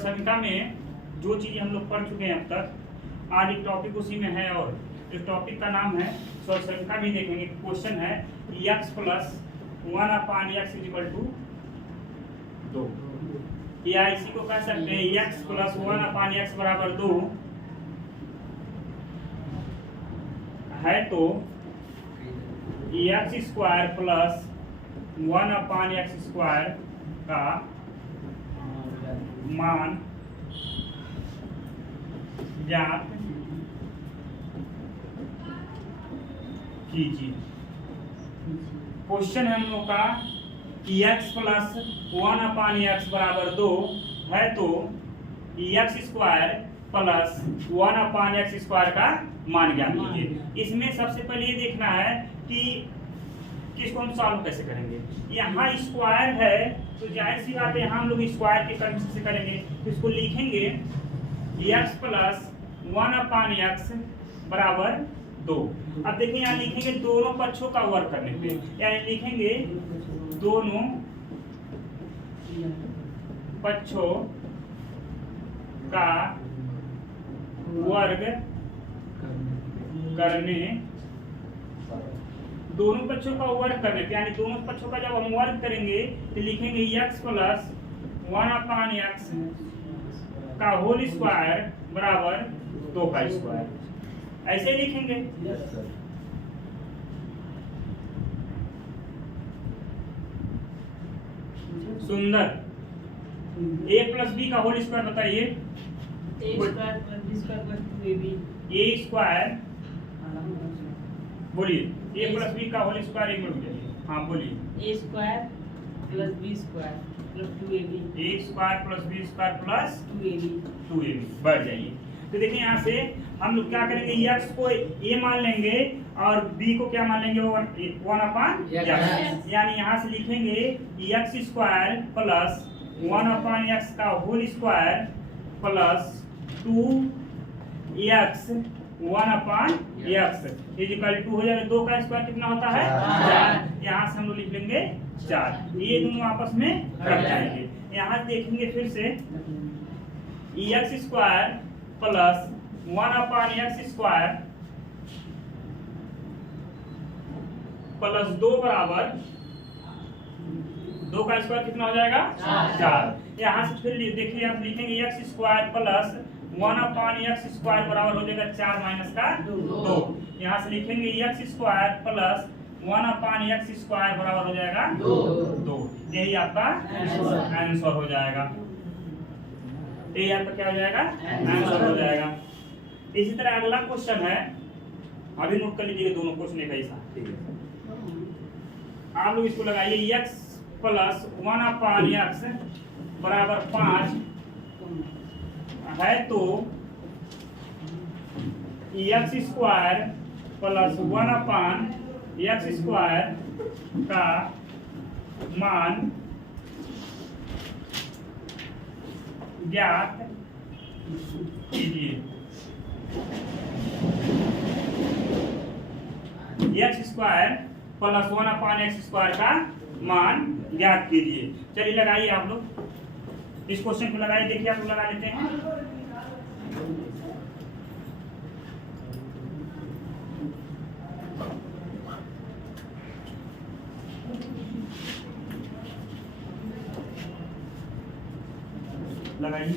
संख्या में जो चीज़ें हम लोग पढ़ चुके हैं अब तक, आज एक टॉपिक उसी में है और इस टॉपिक का नाम है सरल संख्या में देखेंगे। क्वेश्चन है x plus 1/x equal to 2, या इसी को कह सकते हैं x प्लस 1/x बराबर 2 है तो x square plus 1/x square का मान ज्ञात कीजिए। क्वेश्चन है हम लोग का कि x प्लस 1/x बराबर 2 है तो x square plus 1/x square का मान ज्ञात कीजिए। इसमें सबसे पहले ये देखना है कि किसको हम सॉल्व कैसे करेंगे। यहाँ स्क्वायर है तो जाहिर सी बात है यहाँ हम लोग स्क्वायर के कंडीशन से करेंगे, तो इसको लिखेंगे x प्लस 1/x बराबर 2। अब देखिए यहाँ लिखेंगे दोनों पक्षों का वर्ग करने पे, यानी लिखेंगे दोनों पक्षों का वर्ग करने, दोनों पक्षों का वर्ग करने पे, यानी दोनों पक्षों का जब हम वर्ग करेंगे तो लिखेंगे x प्लस 1/x का होल स्क्वायर बराबर 2 का स्क्वायर, ऐसे लिखेंगे। सुंदर। a प्लस बी का होल स्क्वायर बताइए। ए स्क्वायर बोलिए, a प्लस बी का होल स्क्वायर एक मिनट, हाँ बोलिए। a square plus b square plus 2ab, a square plus b square plus 2ab बढ़ जाइए। तो देखिए यहाँ से हम लोग क्या करेंगे, x को a मान लेंगे और b को क्या मान लेंगे, 1/x, यानी यहाँ से लिखेंगे x स्क्वायर प्लस 1/x का whole square plus 2x 1/x equal to हो जाएगा 2 का स्क्वायर कितना होता है 4। यहाँ से हम लोग लिख लेंगे 4, ये दोनों आपस में कट जाएंगे। यहाँ देखेंगे फिर से x square plus 1/x square plus 2 बराबर 2 का स्क्वायर कितना हो जाएगा 4। यहाँ से फिर देखिए आप लिखेंगे x square plus 1/x square बराबर हो जाएगा 4 माइनस का 2। यहाँ से लिखेंगे x square plus 1/x square बराबर हो जाएगा 2। यही आपका आंसर हो जाएगा, यही आपका क्या हो जाएगा आंसर हो जाएगा। इसी तरह अगला क्वेश्चन है, अभी नोट कर लीजिएगा दोनों क्वेश्चन एक ऐसा, ठीक है। आप लोग इसको लगाइए x प्लस 1/x बराबर 5 है तो x square plus 1/x square का मान ज्ञात कीजिए। x square plus 1/x square का मान ज्ञात कीजिए। चलिए लगाइए आप लोग इस क्वेश्चन को लगाइए, देखिए आप लोग लगा लेते हैं। लगाइए।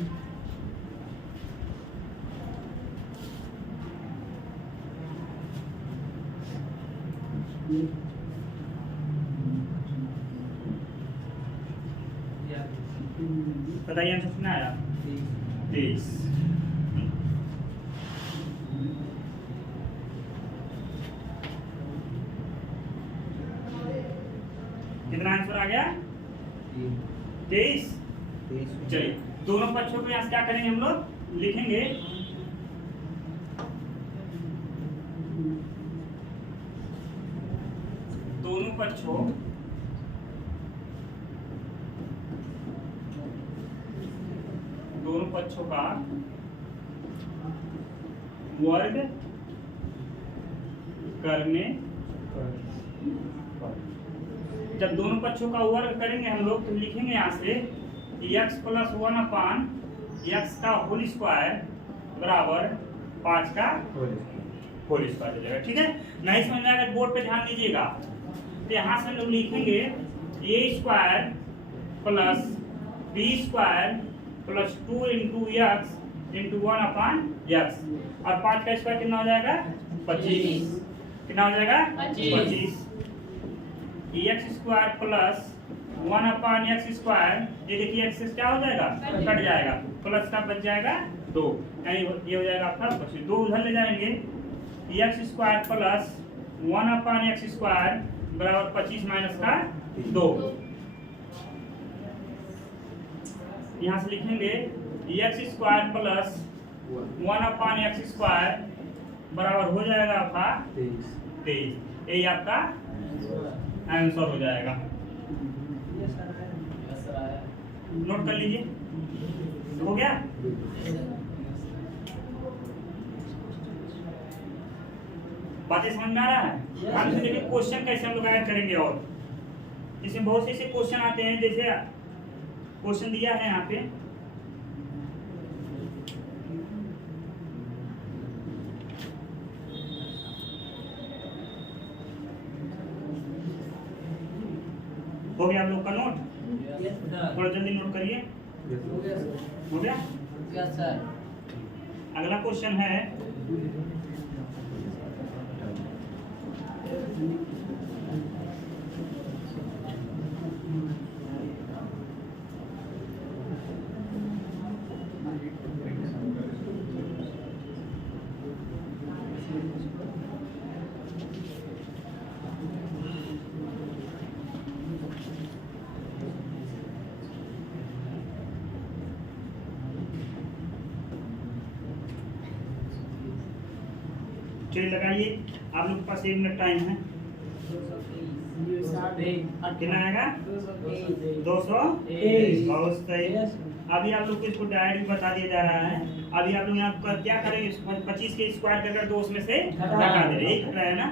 बताइए आंसर कितना आया 23। कितना आंसर आ गया 23। चलिए दोनों पक्षों को यहाँ क्या करेंगे, हम लोग लिखेंगे दोनों पक्षों का वर्ग करने जब दोनों पक्षों का वर्ग करेंगे हम लोग तो लिखेंगे यहाँ से x प्लस 1/x x का होल स्क्वायर बराबर 5 का होल स्क्वायर हो जाएगा। ठीक है, नहीं समझ में आएगा बोर्ड पे ध्यान दीजिएगा। तो यहाँ से हम लोग लिखेंगे a square plus b square plus 2 into X into 1 upon x, और 5 का स्क्वायर कितना हो जाएगा 25, कितना हो जाएगा 25। X square plus 1 upon x square, ये देखिए एक्स से क्या हो जाएगा कट जाएगा, प्लस का बच जाएगा 2, यानी ये हो जाएगा आपका 25। 2 उधर ले जाएंगे, x square plus 1 upon x square बराबर 25 माइनस का 2। यहाँ से लिखेंगे x square plus 1 upon x square बराबर हो जाएगा आपका 23। यही आपका आंसर हो जाएगा। नोट कर लीजिए, हो गया। बातें समझ में आ रहा है? हम देखिए क्वेश्चन कैसे हम लोग ऐड करेंगे, और इसमें बहुत से ऐसे क्वेश्चन आते हैं, जैसे क्वेश्चन दिया है यहाँ पे, हो गया आप लोग का नोट? थोड़ा जल्दी नोट करिए। हो गया? अगला क्वेश्चन है चलिए लगाइए, आप लोग के पास 1 मिनट टाइम है। कितना आएगा 223। बहुत सही। अभी आप लोग को इसको डायरेक्ट बता दिया जा रहा है। अभी आप लोग यहाँ पर क्या करेंगे, 25 के स्क्वायर करके 2 उसमें से घटा दे रहे हैं, है ना।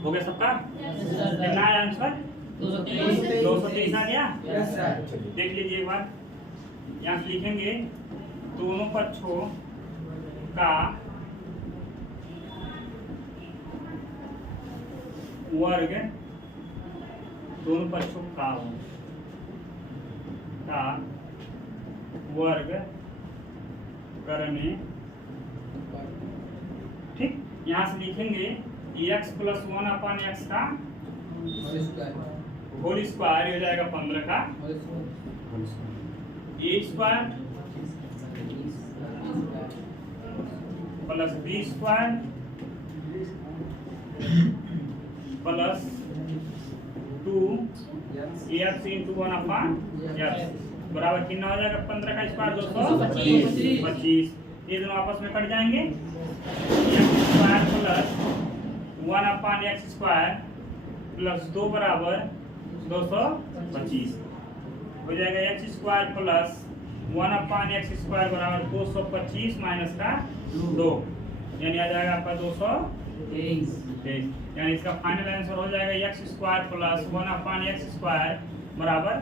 हो गया सबका? कितना है आंसर? 223 आ गया। देख लीजिए एक बार, यहाँ से लिखेंगे दोनों पक्षों का वर्ग, दोनों पक्षों का वर्ग करने, ठीक। यहाँ से लिखेंगे x प्लस 1 अपॉन एक्स का होल स्क्वायर हो जाएगा 15 का A square plus B square plus 2 X into 1 upon X बराबर कितना हो जाएगा 15 का स्क्वायर 225। ये दोनों आपस में कट जाएंगे। X square plus 1 upon x square plus 2 बराबर 225 हो जाएगा। X square plus 1 upon x square बराबर 225 माइनस का 2, यानी आ जाएगा आपका 223। यानी इसका फाइनल आंसर हो जाएगा x square plus 1 upon x square बराबर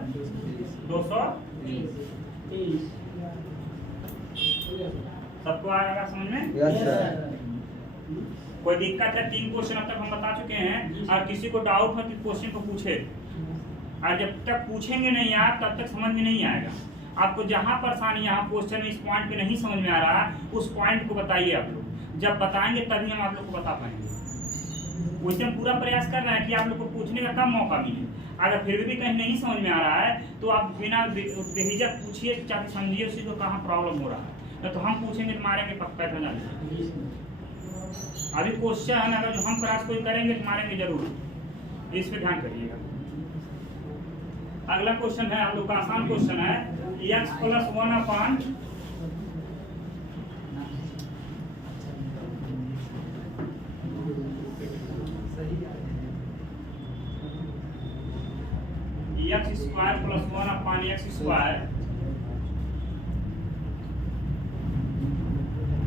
223। सबको आएगा समझ में? Yes sir. कोई दिक्कत है? 3 क्वेश्चन अब तक हम बता चुके हैं, और किसी को डाउट हो कि क्वेश्चन को पूछे। और जब तक पूछेंगे नहीं आप तब तक समझ में नहीं आएगा। आपको जहाँ परेशानी यहाँ क्वेश्चन में इस पॉइंट पे नहीं समझ में आ रहा उस पॉइंट को बताइए आप लोग। जब बताएंगे तभी हम आप लोग को बता पाएंगे। वैसे हम पूरा प्रयास कर रहे हैं कि आप लोग को पूछने का कम मौका मिले। अगर फिर भी कहीं नहीं समझ में आ रहा है तो आप बिना बेहिचक पूछिए, चाहे समझिए उसी को कहाँ प्रॉब्लम हो रहा है। तो हम पूछेंगे तो मारेंगे पक्का था जाने। अभी क्वेश्चन अगर जो हम क्लास कोई करेंगे तो मारेंगे जरूर, इस पे ध्यान करिएगा। अगला क्वेश्चन है आप लोग का आसान क्वेश्चन है, x + 1/(x स्क्वायर + 1/(x²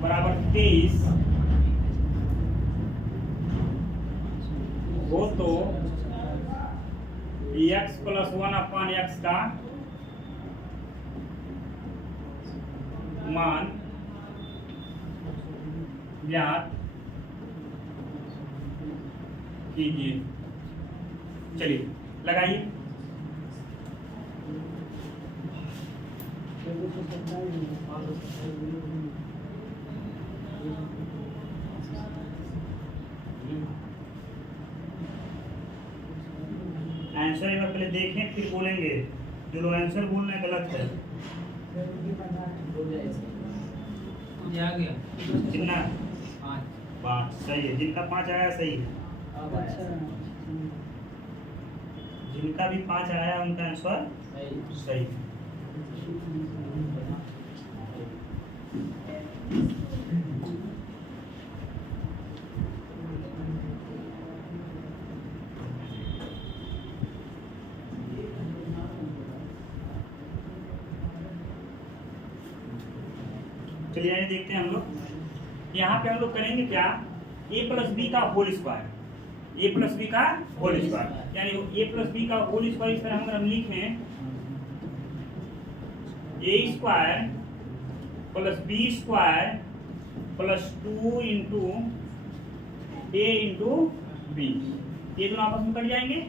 बराबर 23 हो तो x + 1/(x) का मान ज्ञात कीजिए। चलिए लगाइए। आंसर एक बार पहले देखें फिर बोलेंगे। जो लोग आंसर बोल रहे हैं गलत है। आ गया कितना? 5 सही है। जिनका 5 आया सही है। जिनका भी 5 आया उनका आंसर सही है। चलिए आइए देखते हैं हम लोग। यहाँ पे हम लोग करेंगे क्या, a + b का होल स्क्वायर, a + b का होल स्क्वायर, यानी a + b का होल स्क्वायर इस तरह हम लिखें a² + b² + 2 × a × b। ये दोनों आपस में कट जाएंगे।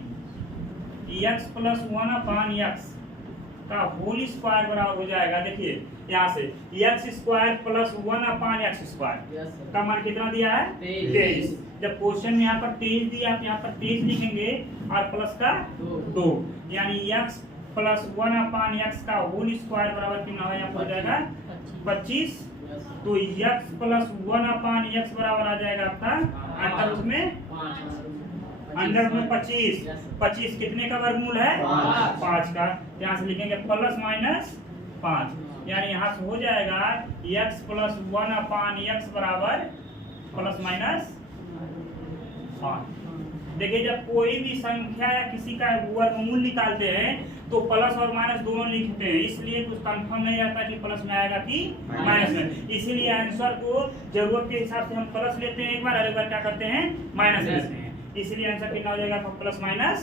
x + 1/(x) का होल स्क्वायर बराबर हो जाएगा, देखिए यहाँ से x² + 1/(x²) का मान कितना दिया है? 23। जब क्वेश्चन में यहाँ पर 23 दिया तो यहाँ पर 23 लिखेंगे और प्लस का 2, यानी x + 1/(x) का होल स्क्वायर बराबर कितना हो जाएगा? 25। तो x + 1/(x) बराबर आ जाएगा आपका अंडर में 25। 25 कितने का वर्गमूल है? 5 का। यहाँ से लिखेंगे ±5, यानी यहाँ से हो जाएगा x + 1/(x) बराबर ±5। देखिए जब कोई भी संख्या या किसी का वर्गमूल निकालते हैं तो प्लस और माइनस दोनों लिखते हैं, इसलिए कुछ कंफर्म नहीं रहता कि प्लस में आएगा कि माइनस में। इसीलिए आंसर को जरूरत के हिसाब से हम प्लस लेते हैं एक बार, और एक बार क्या करते हैं? माइनस लेते हैं। इसलिए आंसर कितना हो जाएगा? ±5।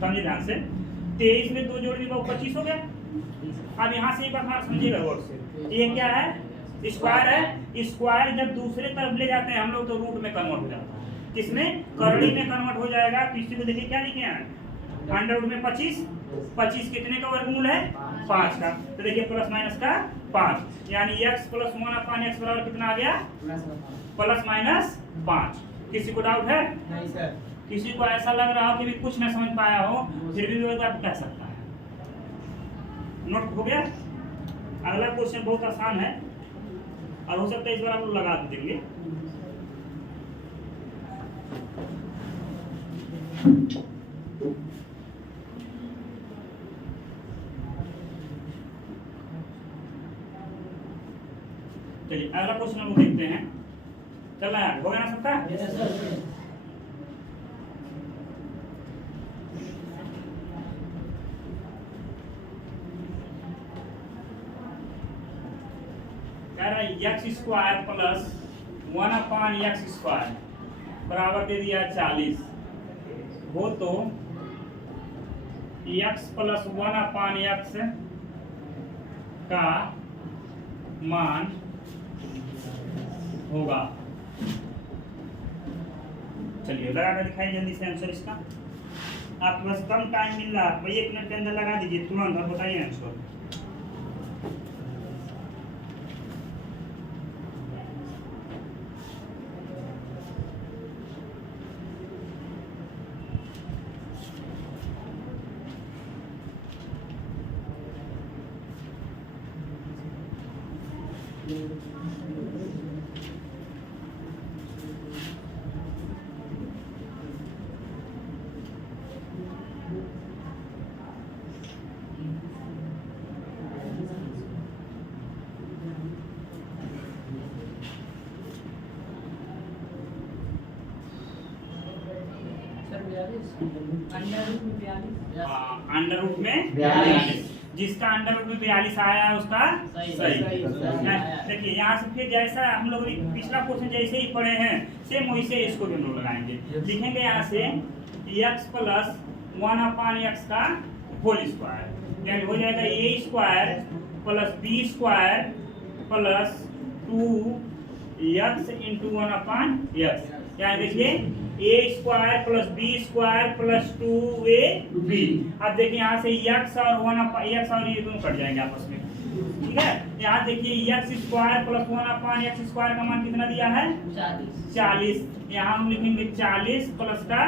समझिए ध्यान से। 23 में 2 जोड़ दिए 25 हो गया। अब यहाँ से एक बार समझिएगा गौर से, ये क्या है? स्क्वायर है। स्क्वायर जब दूसरे तरफ ले जाते हैं हम लोग तो रूट में कन्वर्ट हो जाता है। किसमें? करड़ी में कन्वर्ट हो जाएगा। किसी को देखिए क्या लिखे हैं? अंडर रूट में 25। 25 कितने का वर्गमूल है? 5 का। तो देखिए प्लस माइनस का 5, यानी x + 1/(x) बराबर कितना आ गया? ±5। किसी को डाउट है? नहीं सर। किसी को ऐसा लग रहा हो कि भी कुछ न समझ पाया हो, फिर भी वो आप कह सकता है। नोट हो गया? अगला क्वेश्चन बहुत आसान है और हो सकता है इस बार आप लोग लगा देंगे। चलिए अगला क्वेश्चन हम देखते हैं। चल रहा है, हो गया ना सबका? कह रहा है x² + 1/(x² बराबर दे दिया 40 हो तो x + 1/(x) का मान होगा। चलिए लगा कर दिखाइए जल्दी से आंसर इसका। आपके पास कम टाइम मिल रहा है, 1 मिनट के अंदर लगा दीजिए तुरंत और बताइए आंसर। अंडर रूट में 42, जिसका अंडर रूट में 42 आया है उसका सही। देखिए यहाँ से फिर जैसा हम लोग पिछला क्वेश्चन जैसे ही पढ़े हैं सेम वैसे इसको भी हम लोग लगाएंगे। लिखेंगे यहाँ से x प्लस 1/x का होल स्क्वायर, यानी हो जाएगा a square plus b square plus 2x into 1/x। यानी देखिए a square plus b square plus 2ab। अब देखिए यहाँ से x और ये दोनों कट जाएंगे आपस में, ठीक है। यहाँ देखिए x square plus 1/x square का मान कितना दिया है 40। यहाँ हम लिखेंगे 40 प्लस का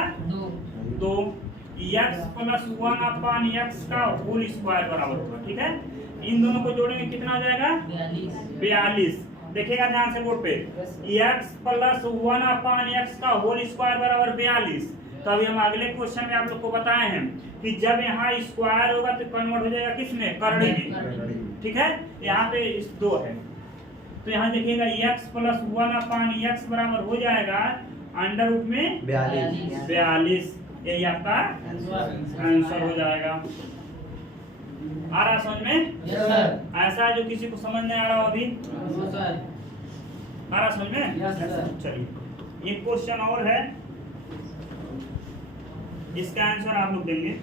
2 x प्लस 1/x का होल स्क्वायर बराबर होगा, ठीक है। इन दोनों को जोड़ेंगे कितना हो जाएगा 42। देखिएगा ध्यान से बोर्ड पे x प्लस 1/x का होल स्क्वायर बराबर 42। तो अभी हम अगले क्वेश्चन में आप लोग को बताए हैं कि जब यहाँ स्क्वायर होगा तो कन्वर्ट हो जाएगा किसमें करड़ी में, ठीक है। यहाँ पे 2 है तो यहाँ देखिएगा x प्लस 1/x बराबर हो जाएगा अंडर रूट में 42। यही आपका आंसर हो जाएगा। आ रहा समझ में? ऐसा है जो किसी को समझ नहीं आ रहा अभी आ रहा समझ में? चलिए एक क्वेश्चन और है, इसका आंसर आप लोग देंगे।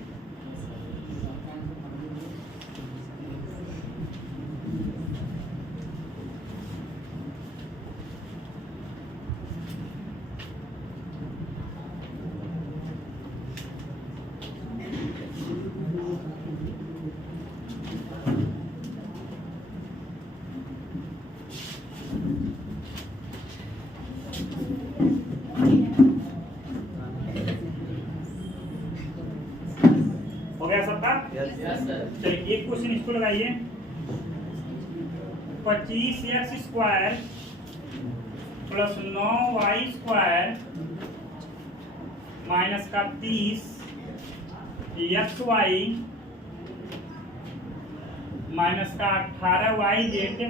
चलिए एक क्वेश्चन इसको लगाइए। 25x square plus 9y square minus का 30 xy माइनस का 18yz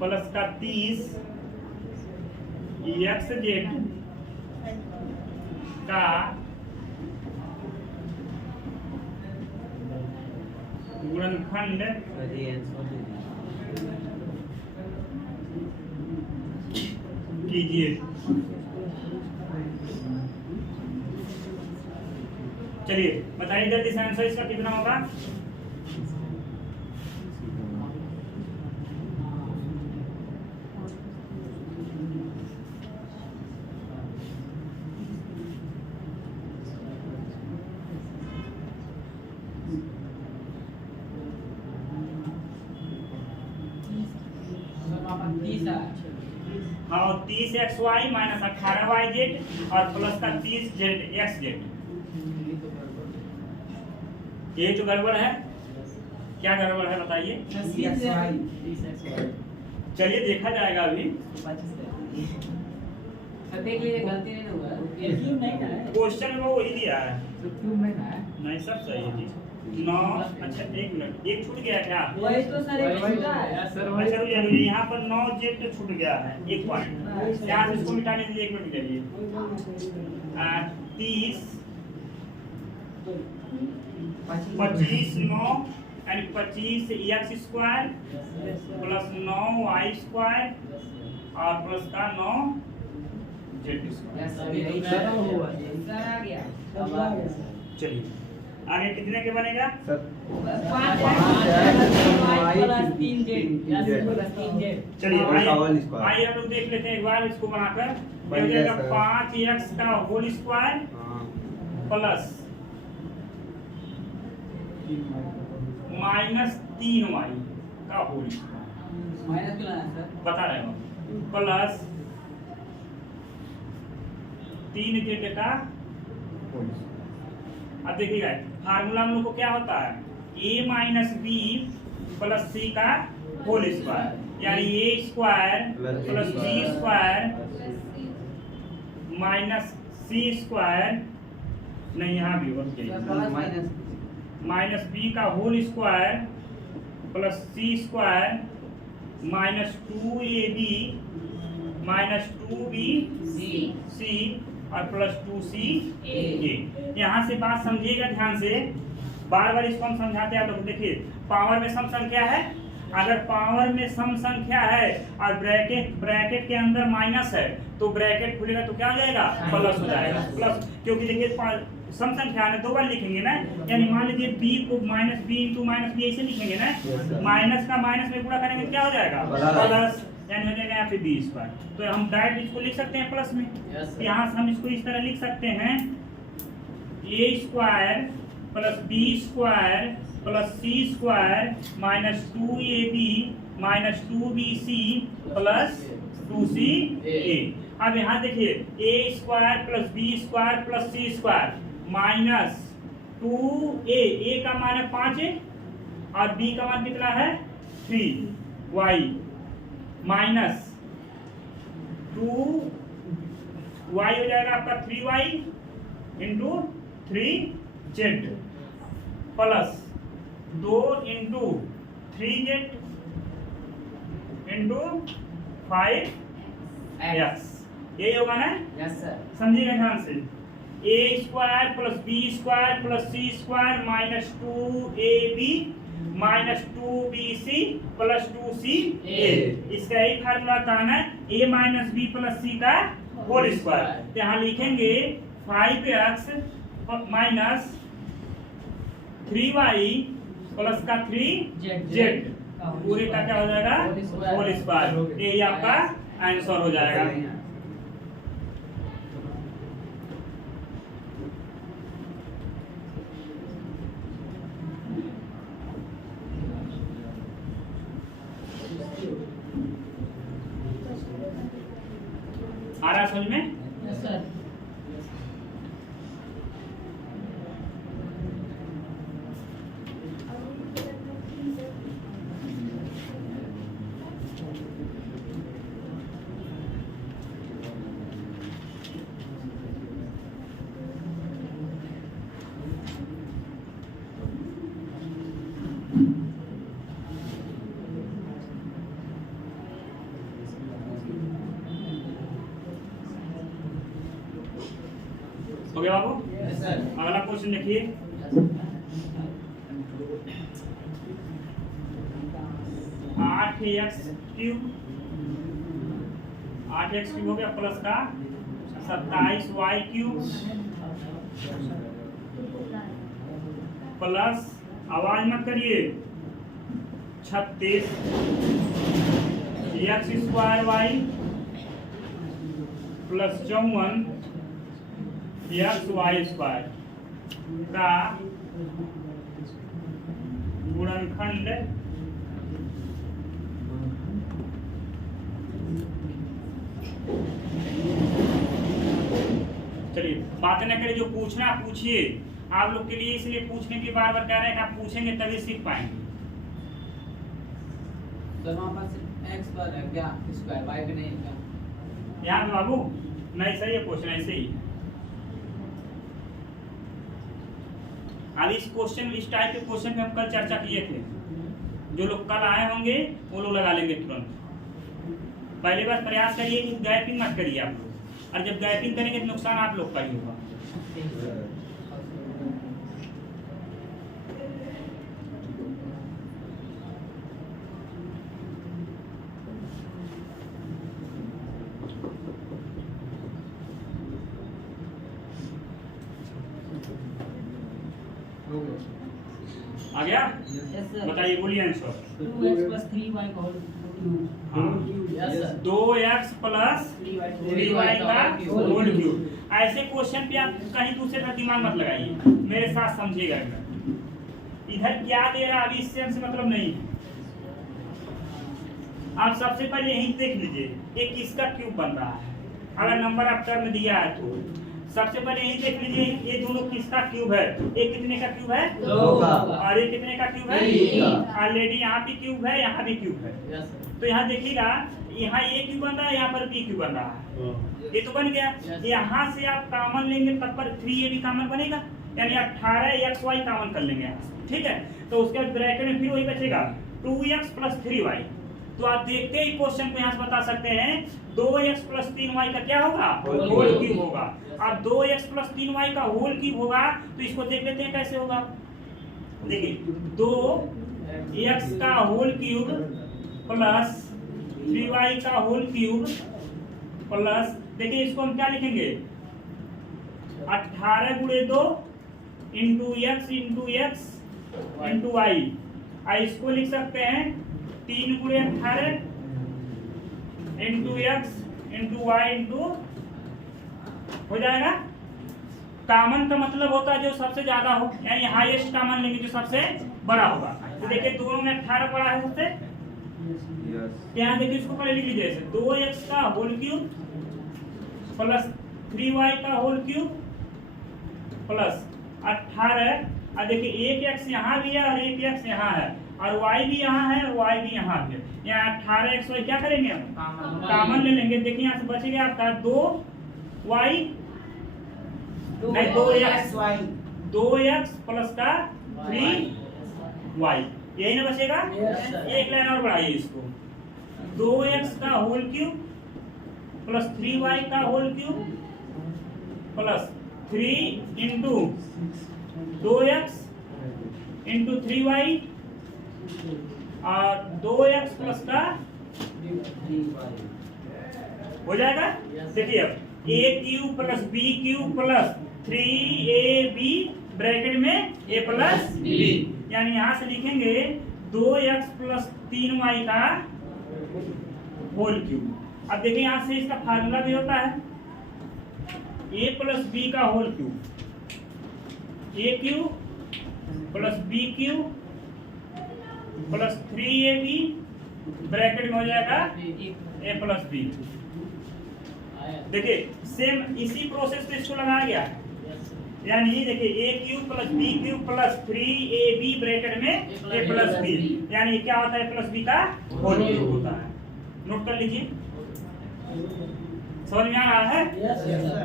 प्लस का 30 xz का गुणनखंड कीजिए। चलिए बताइए जल्दी से आंसर इसका कितना होगा। हाँ 30xy माइनस 18yz और प्लस का 30xz। ये जो गड़बड़ है, क्या गड़बड़ है बताइए। चलिए देखा जाएगा अभी, देख लीजिए गलती नहीं होगा। क्वेश्चन में वही दिया है नहीं सब सही है जी। 9 अच्छा 1 मिनट, एक छूट गया क्या? वही तो सर एक छूटा है। अच्छा यहाँ पर 9z तो छूट गया है 1 पॉइंट, यहाँ से इसको मिटाने दीजिए 1 मिनट के लिए। 30 25 9 यानी 25x square plus 9y square और प्लस का 9z स्क्वायर। चलिए आगे कितने के बनेगा? 5 चलिए आइए हम लोग देख लेते हैं एक बार इसको बनाकर। हो जाएगा 5x का whole square plus minus 3y का होल स्क्वायर माइनस क्यों लाना सर? बता रहे हो प्लस 3z का। अब देखिएगा फार्मूला हम लोग को क्या होता है a minus B plus C का होल स्क्वायर, यानी A square plus B square minus C square, नहीं यहाँ भी माइनस माइनस बी का whole square plus C square minus 2ab minus 2b C और प्लस 2ca। यहाँ से बात समझिएगा ध्यान से, बार बार इसको हम समझाते हैं। तो देखिए पावर में सम संख्या है, अगर पावर में सम संख्या है और ब्रैकेट के अंदर माइनस है तो ब्रैकेट खुलेगा तो क्या हो जाएगा प्लस हो जाएगा प्लस, क्योंकि देखिए सम संख्या है दो बार लिखेंगे ना, यानी मान लीजिए b को minus B into minus B ऐसे लिखेंगे ना, माइनस का माइनस में पूरा करेंगे क्या हो जाएगा प्लस, यानी हो जाएगा यहाँ पे बी स्क्वायर। तो हम डायरेक्ट इसको लिख सकते हैं प्लस में, यहाँ से हम इसको इस तरह लिख सकते हैं A square plus B square plus C square minus 2ab minus 2bc plus 2ca। अब यहाँ देखिए A square plus B square plus C square minus 2a, A का मान है 5 है और बी का मान कितना है 3y माइनस 2y हो जाएगा आपका 3y into 3z plus 2 into 3z into 5x, यही होगा ना। Yes sir. समझिएगा ध्यान से, A square plus B square plus C square minus 2ab minus 2bc plus 2ca, इसका एक फार्मूला था ना a minus B plus C का होल स्क्वायर। तो यहाँ लिखेंगे 5x माइनस 3y प्लस का 3z पूरे का क्या हो जाएगा होल स्क्वायर, यही आपका आंसर हो जाएगा। आ रहा समझ में? Yes sir. हो गया बाबू? Yes sir. अगला क्वेश्चन देखिए, 8x क्यूब हो गया प्लस का 27y क्यूब प्लस, आवाज मत करिए, 36 x square y plus 54 x y square का गुणनखंड चलिए बात न करिए, जो पूछना पूछिए, आप लोग के लिए इसलिए पूछने की बार बार कह रहे हैं कि आप पूछेंगे तभी सीख पाएंगे। तो वहाँ पर x पर है क्या स्क्वायर, y पे नहीं है क्या? यहाँ पे बाबू नहीं सही है क्वेश्चन, ऐसे ही अब इस क्वेश्चन इस टाइप के क्वेश्चन पे हम कल चर्चा किए थे, जो लोग कल आए होंगे वो लोग लगा लेंगे तुरंत। पहली बार प्रयास करिए कि गैपिंग मत करिए आप लोग, और जब गैपिंग करेंगे तो नुकसान आप लोग का ही होगा। आ गया? Yes sir. बताइए, बोलिए आंसर। 2x + 3y का whole Yes, sir. 2x plus 3y का होल क्यूब। ऐसे क्वेश्चन पे आप कहीं दूसरे का दिमाग मत लगाइए, मेरे साथ समझिएगा एकदम। इधर क्या दे रहा है अभी इससे हमसे मतलब नहीं है। आप सबसे पहले यही देख लीजिए ये किसका क्यूब बन रहा है, अगर नंबर ऑफ टर्म दिया है तो सबसे पहले यही देख लीजिए ये दोनों किसका क्यूब है। ये कितने का क्यूब है? 2 का। और ये कितने का क्यूब है? 3 का। ऑलरेडी यहाँ भी क्यूब है, यहाँ भी क्यूब है। Yes, sir. तो यहाँ देखिएगा यहाँ ए क्यूब बन रहा है, यहाँ पर बी क्यूब बन रहा है। ये तो बन गया। Yes. यहाँ से आप कॉमन लेंगे तब पर 3a भी कॉमन बनेगा, यानी 18xy कॉमन कर लेंगे यहाँ से, ठीक है। तो उसके बाद ब्रैकेट में फिर वही बचेगा 2x प्लस 3y। तो आप देखते ही क्वेश्चन को यहाँ से बता सकते हैं 2x प्लस 3y का क्या होगा? Whole whole cube. क्यूब होगा। अब 2x प्लस 3y का होल क्यूब होगा तो इसको देख लेते हैं कैसे होगा। देखिए 2x का होल क्यूब प्लस 3y का होल क्यूब प्लस, देखिए इसको हम क्या लिखेंगे 18 गुणे 2 इंटू एक्स इंटू वाई। इसको लिख सकते हैं 3 गुणे 18 into X into Y into, हो जाएगा। कॉमन का मतलब होता है जो सबसे ज्यादा हो, यानी हाईएस्ट कॉमन लेंगे जो सबसे बड़ा होगा। तो देखिए दोनों में 18 बड़ा है उससे, यहाँ देखिए इसको पहले लिख लीजिए ऐसे 2x का होल क्यूब प्लस 3y का होल क्यूब प्लस 18। और देखिए एक x यहाँ भी है और एक x यहाँ है और y भी यहाँ है और y भी यहाँ भी है। यहाँ 18x क्या करेंगे हम कॉमन ले लेंगे। देखिए यहाँ से बचेगा आपका 2y नहीं 2x प्लस का 3y, यही ना बचेगा। Yes, sir. एक लाइन और बढ़ाइए इसको 2x का होल क्यूब प्लस 3y का whole cube plus 3 into 2x into 3y और 2x प्लस का हो जाएगा। Yes. देखिए अब a cube plus b cube plus 3ab bracket में a प्लस b, यानी यहाँ से लिखेंगे 2x प्लस 3y का होल क्यूब। अब देखिए यहाँ से इसका फार्मूला भी होता है a प्लस b का whole cube, a cube plus b cube plus 3ab bracket में हो जाएगा a प्लस b। देखिए सेम इसी प्रोसेस पे इसको लगाया गया, यानी देखिए a cube plus b cube plus 3ab bracket में a प्लस b, यानी क्या होता है प्लस b का होल क्यूब होता है। नोट कर लीजिए, समझ में आ रहा है?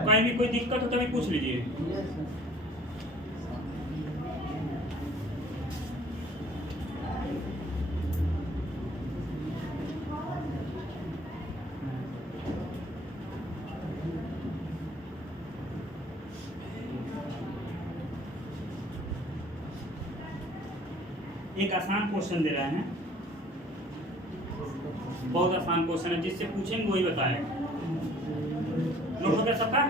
कहीं भी कोई दिक्कत हो तो भी पूछ लीजिए। एक आसान क्वेश्चन दे रहे हैं, बहुत आसान क्वेश्चन है, जिससे पूछेंगे वही बताएगा। नोट हो गया सबका?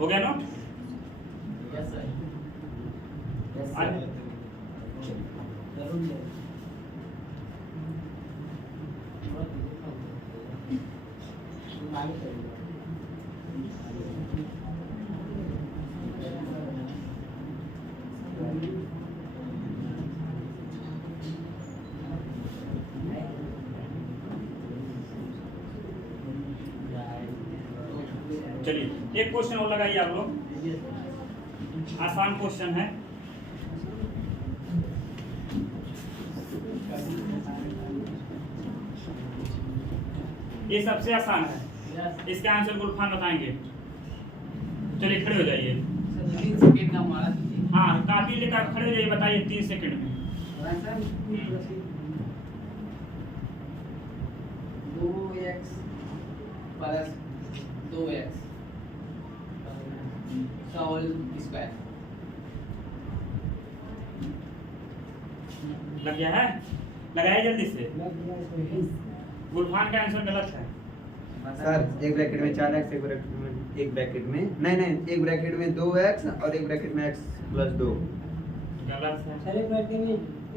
हो गया नोट? चलिए एक क्वेश्चन और लगाइए आप लोग, आसान क्वेश्चन है। ये सबसे आसान है, इसका आंसर गुलफान बताएंगे। चलिए खड़े हो जाइए। हाँ काफी लेकर खड़े हो जाइए, बताइए 3 सेकंड में। 2x प्लस 2x का होल स्क्वायर लग गया है? लगाइए जल्दी से। गुलफान का आंसर गलत है। सर एक ब्रैकेट में 4x, एक ब्रैकेट में नहीं एक ब्रैकेट में 2x और एक ब्रैकेट में x + 2। गलत है। सारे ब्रैकेट में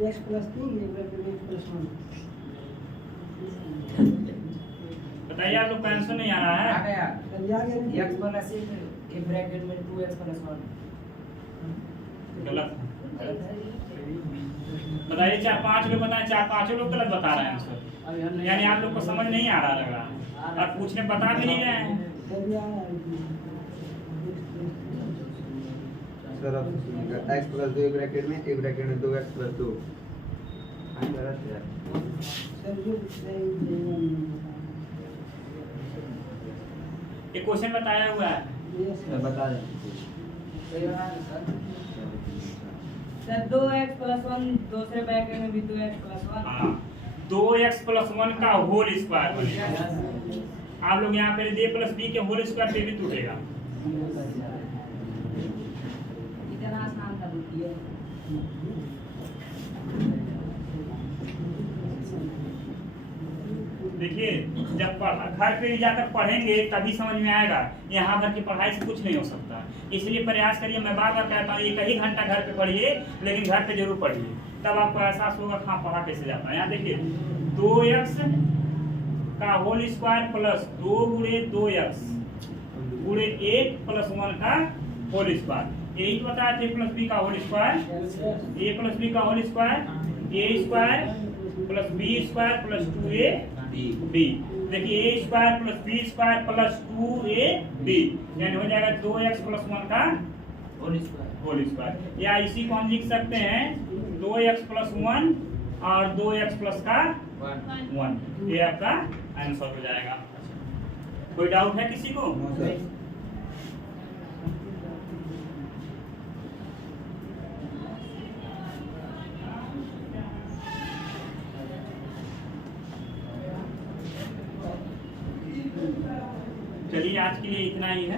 x + 3, एक ब्रैकेट में x + 1। बताइए आप लोग का आंसर नहीं आ रहा आ है। गया चल आ गया x प्लस एक ब्रैकेट में 2x + 1। गलत है। बताइए 4-5 लोग बताएं, 4-5 लोग गलत बता रहे हैं आंसर। यानी आप लोग को समझ नहीं आ रहा लग रहा है और पूछने बता भी नहीं रहे हैं। चल आ सर अब सुनिएगा, x + 2 एक ब्रैकेट में 2x + 2। गलत है। सर जो सही ये क्वेश्चन बताया हुआ है। ये सर बता दें। सही बना है सर। सर 2x + 1 दूसरे ब्रैकेट में भी 2x + 1। हाँ, 2x + 1 का होल स्क्वायर बनेगा। आप लोग यहाँ पे a + b के होल स्क्वायर पे भी टूटेगा। इतना आसान था बुद्धि। देखिए जब घर पे जाकर पढ़ेंगे तभी समझ में आएगा। यहाँ घर की पढ़ाई से कुछ नहीं हो सकता, इसलिए प्रयास करिए। मैं बार बार कहता हूँ एक ही घंटा घर पे पढ़िए, लेकिन घर पे जरूर पढ़िए, तब आपको एहसास होगा कहाँ पढ़ा कैसे जाता है। यहाँ देखिए 2x का होल स्क्वायर प्लस 2 × 2x × 1 + 1 का होल स्क्वायर। यही तो बताया a + b का होल स्क्वायर, a + b का whole square a² + b² + 2ab। देखिए a² + b² + 2ab यानी हो जाएगा 2x + 1 का होल स्क्वायर। या इसी को हम लिख सकते हैं 2x + 1 और 2x + का 1। ये आपका आंसर हो जाएगा। कोई डाउट है किसी को? No sir. चलिए आज के लिए इतना ही है।